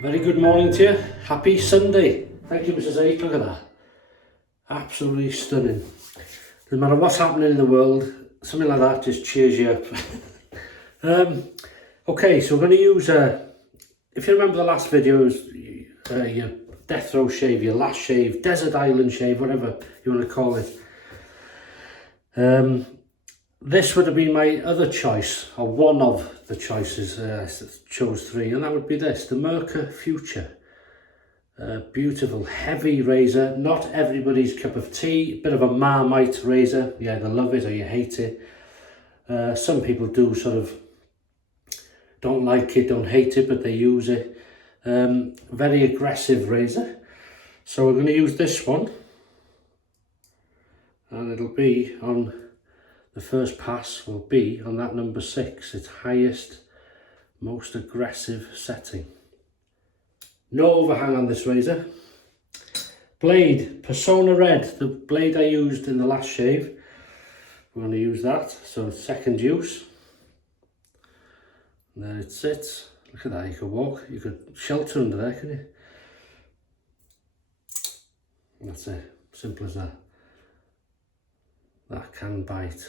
Very good morning to you. Happy Sunday. Thank you, Mrs. A. Look at that. Absolutely stunning. No matter what's happening in the world, something like that just cheers you up. Okay, so we're going to use, if you remember the last videos, your death row shave, your last shave, desert island shave, whatever you want to call it. This would have been my other choice, or one of the choices. I chose three, and that would be this, the Merkur Futur. Beautiful, heavy razor, not everybody's cup of tea, bit of a Marmite razor. You either love it or you hate it. Some people do sort of, don't like it, don't hate it, but they use it. Very aggressive razor. So we're going to use this one, and it'll be on, the first pass will be on that number 6, its highest, most aggressive setting. No overhang on this razor. Blade, Personna Red, the blade I used in the last shave. We're going to use that, so second use. And there it sits. Look at that, you could walk, you could shelter under there, couldn't you? And that's it, simple as that. That can bite.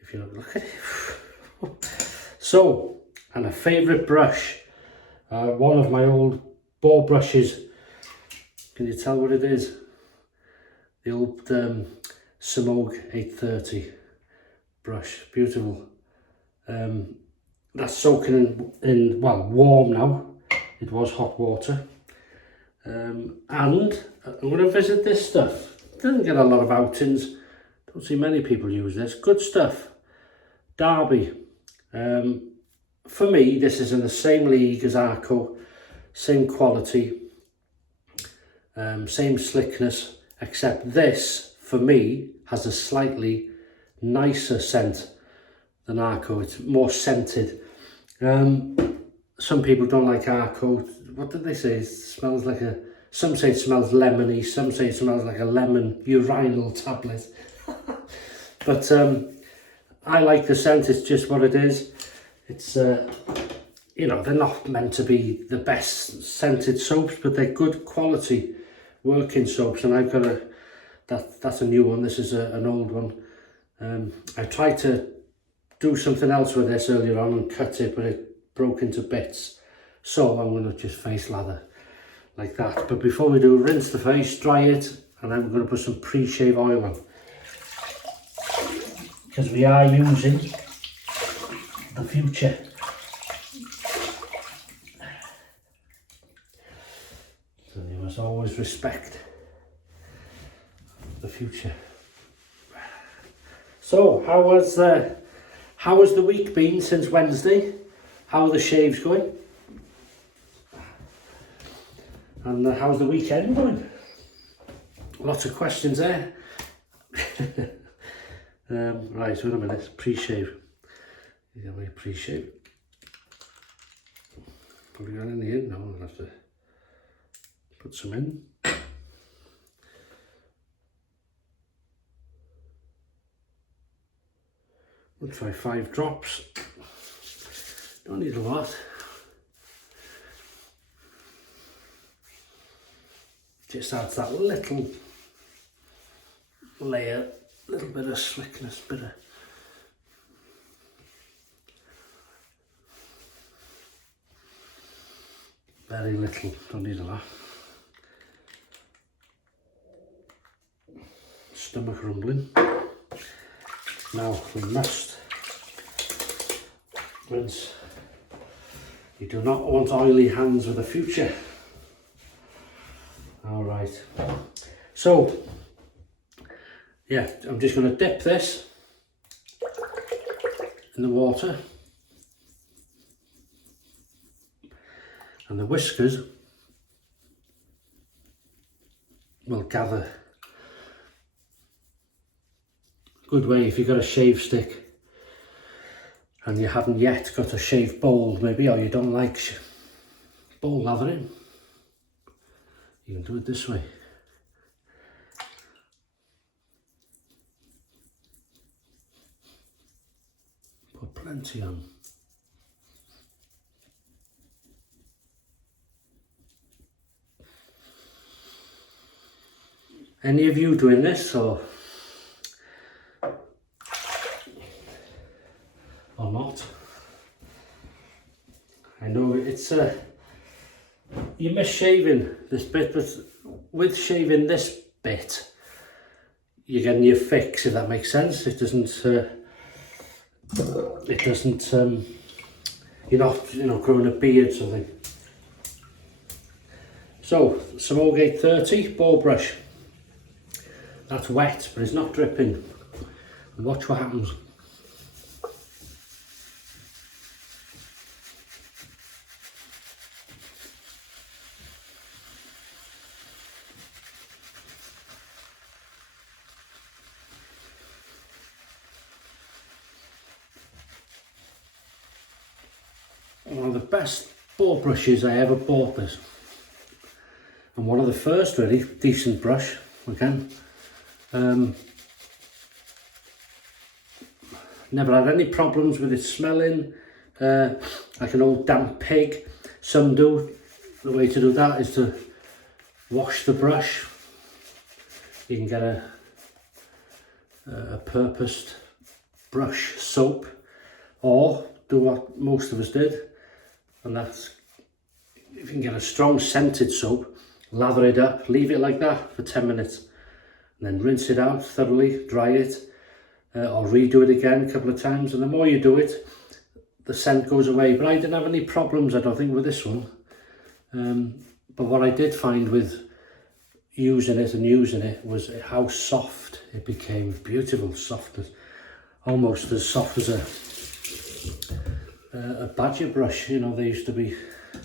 If you look at it. So, and a favourite brush. One of my old ball brushes. Can you tell what it is? The old Simog 830 brush. Beautiful. That's soaking in, well, warm now. It was hot water. And I'm going to visit this stuff. Doesn't get a lot of outings. Don't see many people use this. Good stuff. Derby. For me, this is in the same league as Arco, same quality, same slickness, except this, for me, has a slightly nicer scent than Arco. It's more scented. Some people don't like Arco. What did they say? It smells like a, some say it smells lemony, some say it smells like a lemon urinal tablet. But I like the scent, it's just what it is. It's, you know, they're not meant to be the best scented soaps, but they're good quality working soaps. And I've got a, that's a new one, this is an old one. I tried to do something else with this earlier on and cut it, but it broke into bits. So I'm going to just face lather like that. But before we do, rinse the face, dry it, and then we're going to put some pre-shave oil on. Because we are using the Futur. So you must always respect the Futur. So how was the week been since Wednesday? How are the shaves going? And how's the weekend going? Lots of questions there. Right, wait a minute, pre-shave. You got my pre-shave. Probably got any in now, I'll have to put some in. We'll try 5 drops. Don't need a lot. Just adds that little layer, little bit of slickness, bit of very little, don't need a lot. Stomach rumbling. Now we must rinse. You do not want oily hands with a Futur. All right. So, yeah, I'm just going to dip this in the water. And the whiskers will gather. Good way if you've got a shave stick and you haven't yet got a shave bowl maybe, or you don't like bowl lathering, you can do it this way. Put plenty on. Any of you doing this or not? I know it's you miss shaving this bit, but with shaving this bit, you're getting your fix, if that makes sense. It doesn't. You're not, growing a beard, sort of thing. So, some Oldgate 30 ball brush. That's wet, but it's not dripping. And watch what happens. One of the best ball brushes I ever bought this. And one of the first really decent brush, again. Never had any problems with it smelling like an old damp pig. Some do. The way to do that is to wash the brush. You can get a purposed brush soap, or do what most of us did, and that's, if you can get a strong scented soap, lather it up, leave it like that for 10 minutes, and then rinse it out thoroughly, dry it, or redo it again a couple of times, and the more you do it, the scent goes away. But I didn't have any problems, I don't think, with this one. But what I did find with using it was how soft it became. Beautiful softness, almost as soft as a badger brush. You know, they used to be.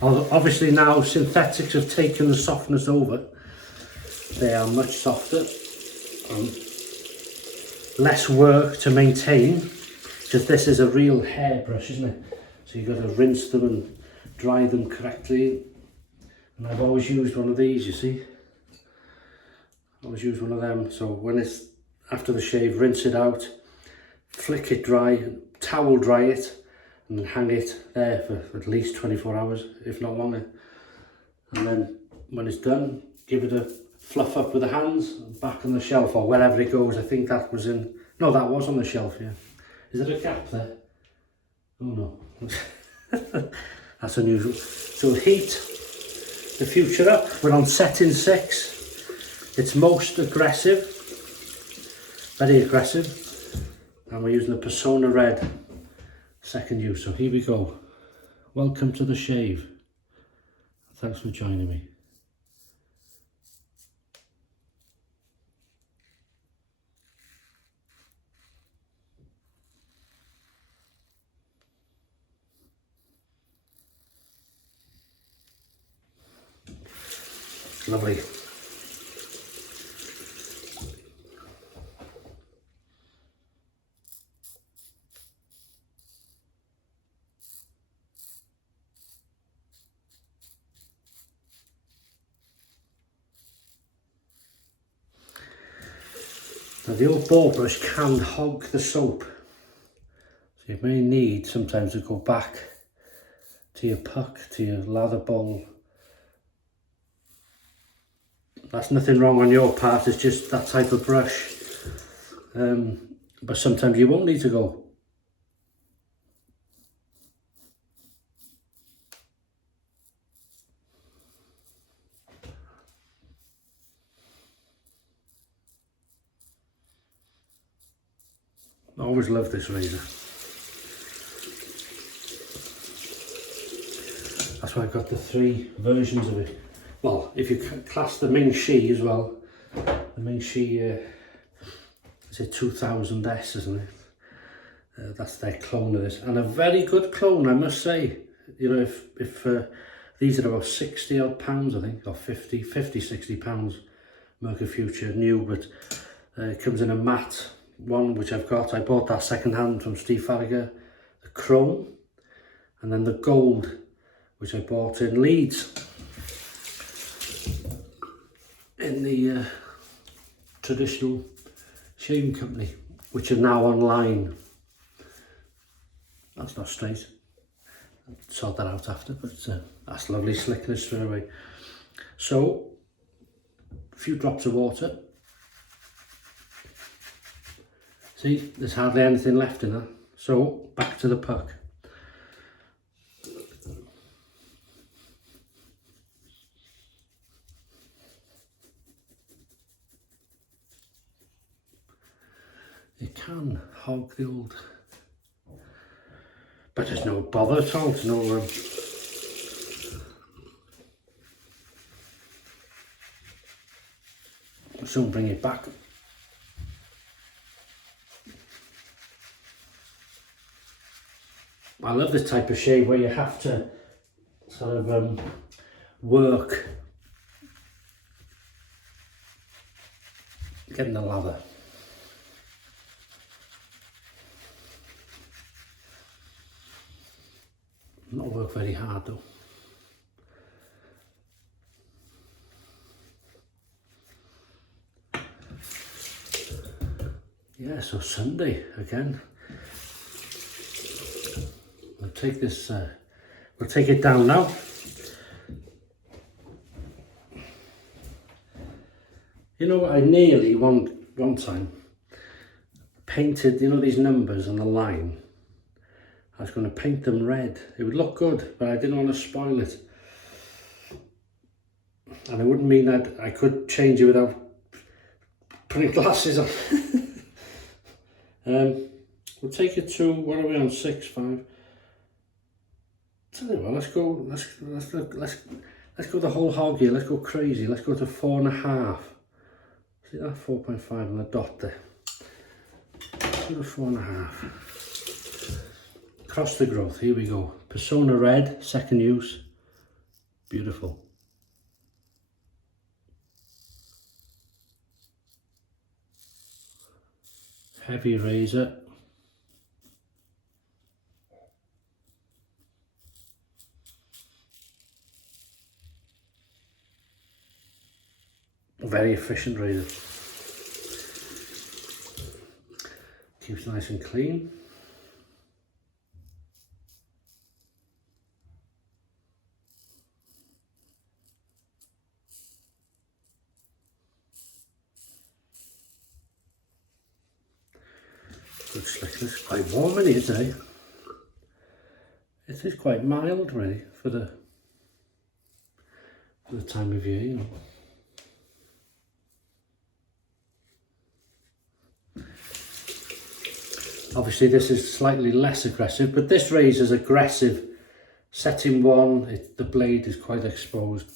Obviously now synthetics have taken the softness over. They are much softer and less work to maintain, because this is a real hair brush, isn't it? So you've got to rinse them and dry them correctly. And I've always used one of these, you see. I always use one of them. So when it's after the shave, rinse it out, flick it dry, towel dry it, and then hang it there for at least 24 hours, if not longer. And then when it's done, give it a fluff up with the hands, back on the shelf or wherever it goes. I think that was in, no, that was on the shelf, yeah. Is there a gap there? Oh no. That's unusual. So heat the Future up. We're on setting 6. It's most aggressive, very aggressive. And we're using the Personna Red second use. So here we go. Welcome to the shave. Thanks for joining me. Lovely. Now the old ball brush can hog the soap, so you may need sometimes to go back to your puck, to your lather bowl. That's nothing wrong on your part, it's just that type of brush. But sometimes you won't need to go. I always love this razor. That's why I've got the 3 versions of it. Well, if you class the Ming Shi as well, the Ming Shi is a 2000S, isn't it? That's their clone of this, and a very good clone, I must say. You know, if these are about 60 odd pounds, I think, or 50, 60 pounds. Merkur Futur new, but it comes in a matte one, which I've got. I bought that second hand from Steve Farragher, the chrome, and then the gold, which I bought in Leeds, in the traditional shaving company, which are now online. That's not straight. I'll sort that out after, but that's lovely slickness straight away. So, a few drops of water, See, there's hardly anything left in that. So, back to the puck. It can hog the old, but there's no bother at all. There's no soon bring it back. I love this type of shave where you have to sort of work getting the lather. Not work very hard though. Yeah, so Sunday again. We'll take this, we'll take it down now. You know what, I nearly one time painted, you know, these numbers on the line. I was going to paint them red. It would look good, but I didn't want to spoil it. And it wouldn't mean that I could change it without putting glasses on. We'll take it to, what are we on, 6, 5? Tell you what, let's go the whole hog here. Let's go crazy. Let's go to 4.5. See that 4.5 on the dot there. Let's go to 4.5. Across the growth. Here we go. Personna Red, second use. Beautiful. Heavy razor. Very efficient razor. Keeps nice and clean. Good slickness. Quite warm in here today. It is quite mild really for the time of year, you know. Obviously this is slightly less aggressive, but this razor is aggressive. Setting 1, the blade is quite exposed.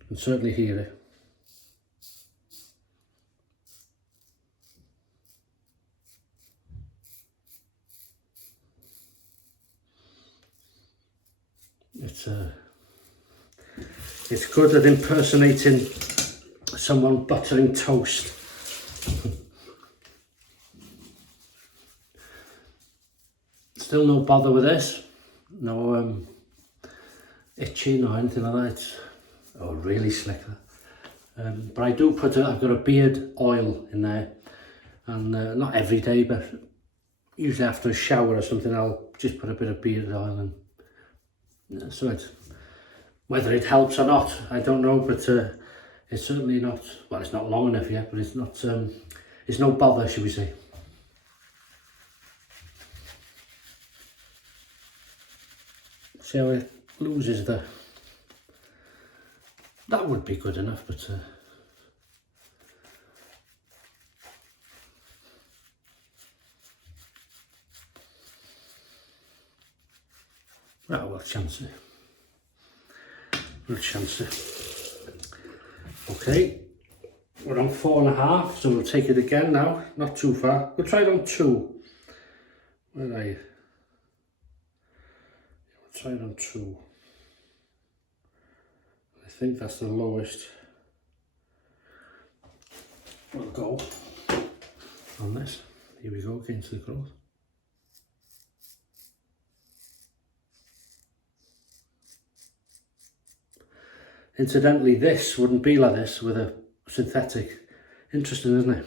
You can certainly hear it. It's good at impersonating someone buttering toast. Still no bother with this, no itching or anything like that. It's really slick. But I do put I've got a beard oil in there, and not every day, but usually after a shower or something, I'll just put a bit of beard oil in. So whether it helps or not, I don't know, but it's certainly not, well, it's not long enough yet, but it's not, it's no bother, should we say. See how it loses that would be good enough, but we'll chance it. We'll chance it. Okay, we're on 4.5, so we'll take it again now, not too far. We'll try it on 2. Where are you? We'll try it on 2. I think that's the lowest we'll go on this. Here we go, against the growth. Incidentally, this wouldn't be like this with a synthetic. Interesting, isn't it?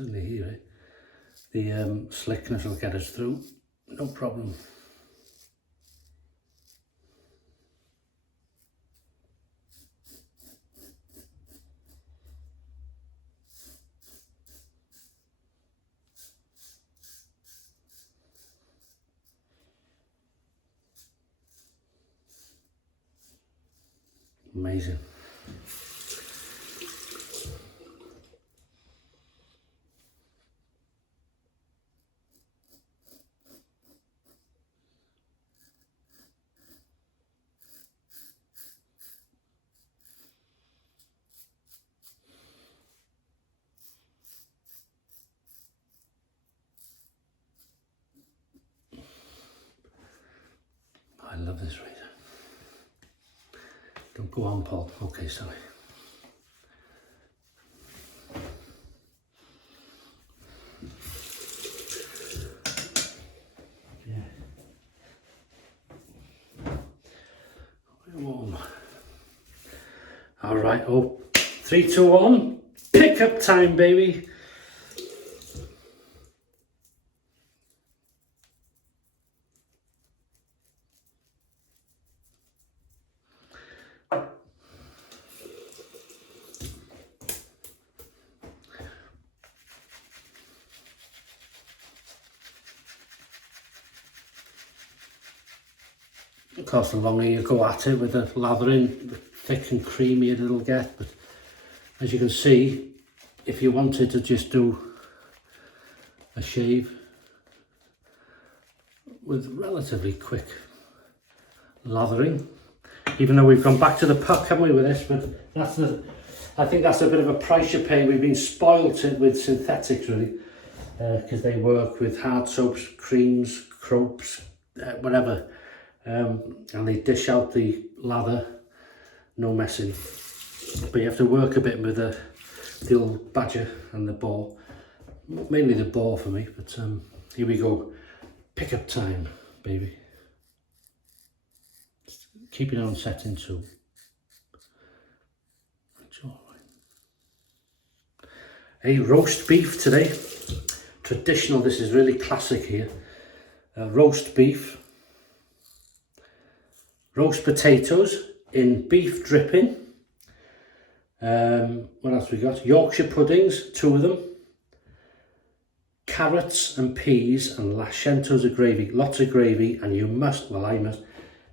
certainly here, eh? The slickness will get us through, no problem. Amazing. I love this razor. Don't go on, Paul. Okay, sorry. Yeah. Warm. All right. Oh, 3, 2, 1. Pickup time, baby. Of course, the longer you go at it with the lathering, the thick and creamy it'll get. But as you can see, if you wanted to just do a shave with relatively quick lathering, even though we've gone back to the puck, haven't we, with this? But that's I think that's a bit of a price you pay. We've been spoilt with synthetics, really, because they work with hard soaps, creams, crops, whatever. And they dish out the lather, no messing. But you have to work a bit with the old badger and the ball, mainly the ball for me. But here we go, pickup time, baby. Keep it on setting 2. A roast beef today, traditional. This is really classic here. Roast beef. Roast potatoes in beef dripping. What else we got? Yorkshire puddings, 2 of them. Carrots and peas and lashentos of gravy. Lots of gravy, and you must, well I must,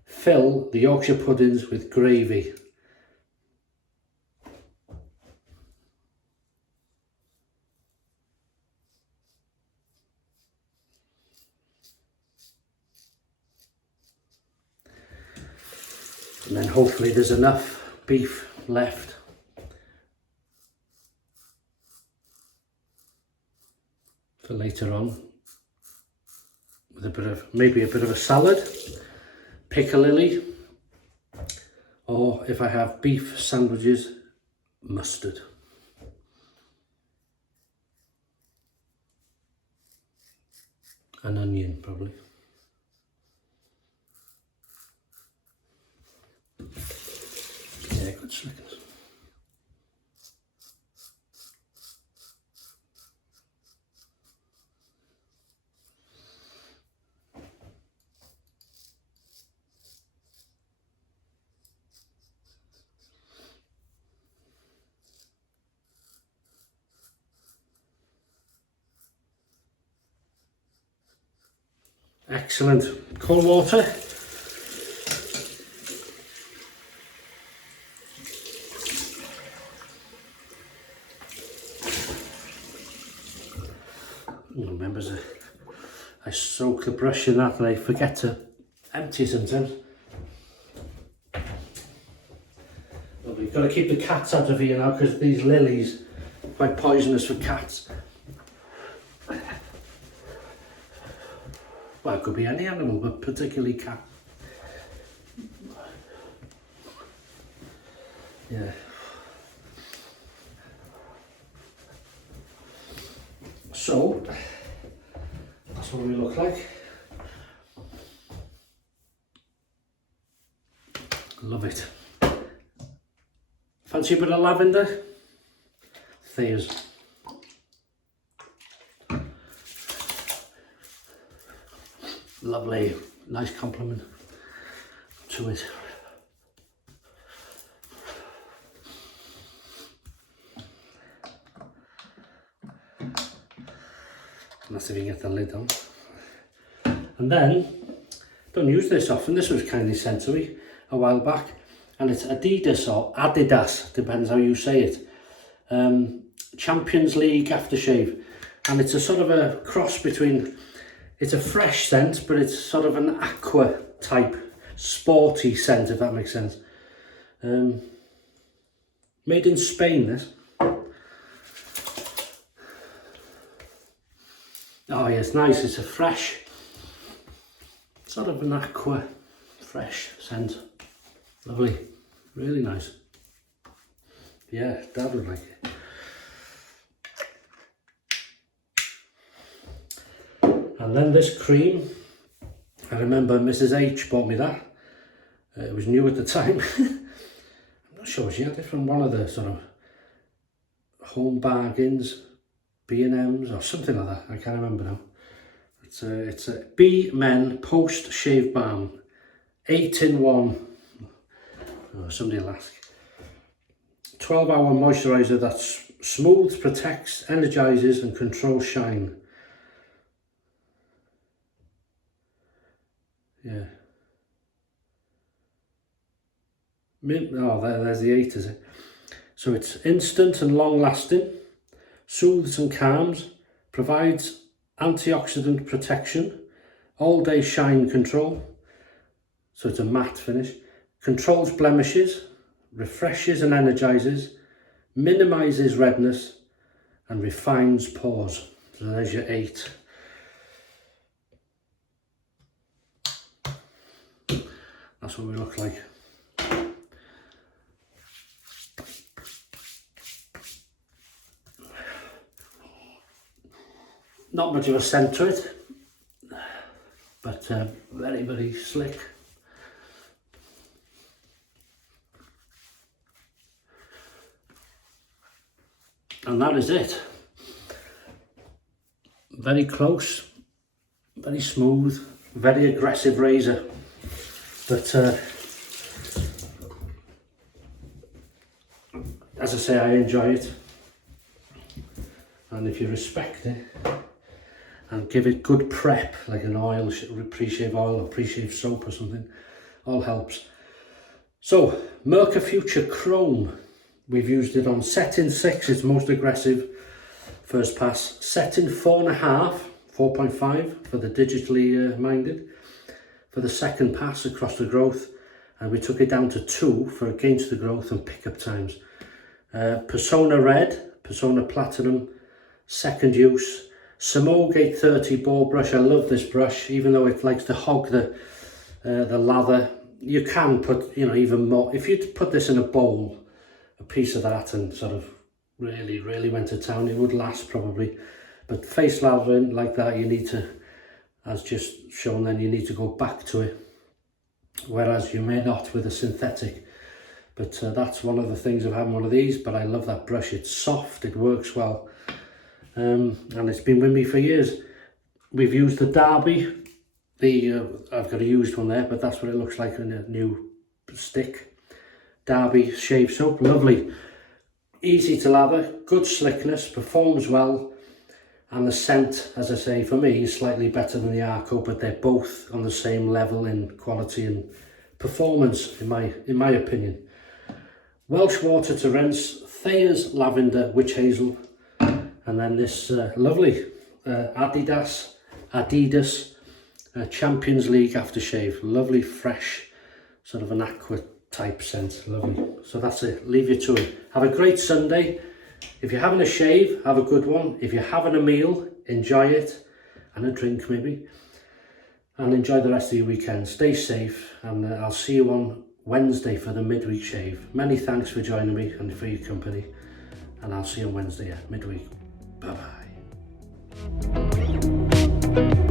fill the Yorkshire puddings with gravy. And then hopefully there's enough beef left for later on with a bit of, maybe a bit of a salad, piccalilli, or if I have beef sandwiches, mustard. An onion probably. Yeah, good slickers. Excellent. Cold water. Remember, I soak the brush in that and I forget to empty sometimes. Well, we've got to keep the cats out of here now because these lilies are quite poisonous for cats. Well, it could be any animal, but particularly cat. Yeah. So, that's what we look like. Love it. Fancy a bit of lavender? Thayer's. Lovely, nice compliment to it. Let's see if you can get the lid on. And then, don't use this often, this was kindly sent to me a while back, and it's Addidas or Addidas, depends how you say it. Champions League aftershave, and it's a sort of a cross between, it's a fresh scent, but it's sort of an aqua type, sporty scent, if that makes sense. Made in Spain, this. Oh yeah, it's nice, it's a fresh, sort of an aqua, fresh scent. Lovely, really nice. Yeah, Dad would like it. And then this cream, I remember Mrs H bought me that. It was new at the time. I'm not sure, she had it from one of the sort of home bargains, B&M's or something like that, I can't remember now. It's a B Men Post Shave Balm, 8-in-1. Oh, somebody will ask. 12-hour moisturiser that smooths, protects, energises and controls shine. Yeah. Oh, there's the 8, is it? So it's instant and long lasting, soothes and calms, provides antioxidant protection, all day shine control. So it's a matte finish. Controls blemishes, refreshes and energises, minimises redness and refines pores. So there's your 8. That's what we look like. Not much of a scent to it, but very, very slick. And that is it. Very close, very smooth, very aggressive razor. But as I say, I enjoy it. And if you respect it and give it good prep, like an oil, pre-shave oil or pre-shave soap or something, all helps. So, Merkur Futur Chrome. We've used it on setting 6, it's most aggressive, first pass. Setting 4.5, 4.5 for the digitally minded, for the second pass across the growth, and we took it down to 2 for against the growth and pickup times. Personna Red, Personna Platinum, second use. Samog 830 ball brush, I love this brush, even though it likes to hog the lather. You can put, you know, even more, if you put this in a bowl, a piece of that, and sort of really went to town, it would last probably. But face lathering like that, you need to, as just shown then, you need to go back to it, whereas you may not with a synthetic. But that's one of the things of having one of these. But I love that brush, it's soft, it works well, and it's been with me for years. We've used the Derby, I've got a used one there, but that's what it looks like in a new stick. Derby shave soap, lovely, easy to lather, good slickness, performs well, and the scent, as I say, for me is slightly better than the Arco, but they're both on the same level in quality and performance, in my opinion. Welsh water to rinse, Thayer's Lavender Witch Hazel, and then this lovely Addidas Champions League aftershave, lovely fresh, sort of an aqua type scent, lovely. So that's it, leave you to it. Have a great Sunday. If you're having a shave, have a good one. If you're having a meal, enjoy it, and a drink maybe, and enjoy the rest of your weekend. Stay safe, and I'll see you on Wednesday for the midweek shave. Many thanks for joining me and for your company, and I'll see you on Wednesday, midweek. Bye bye.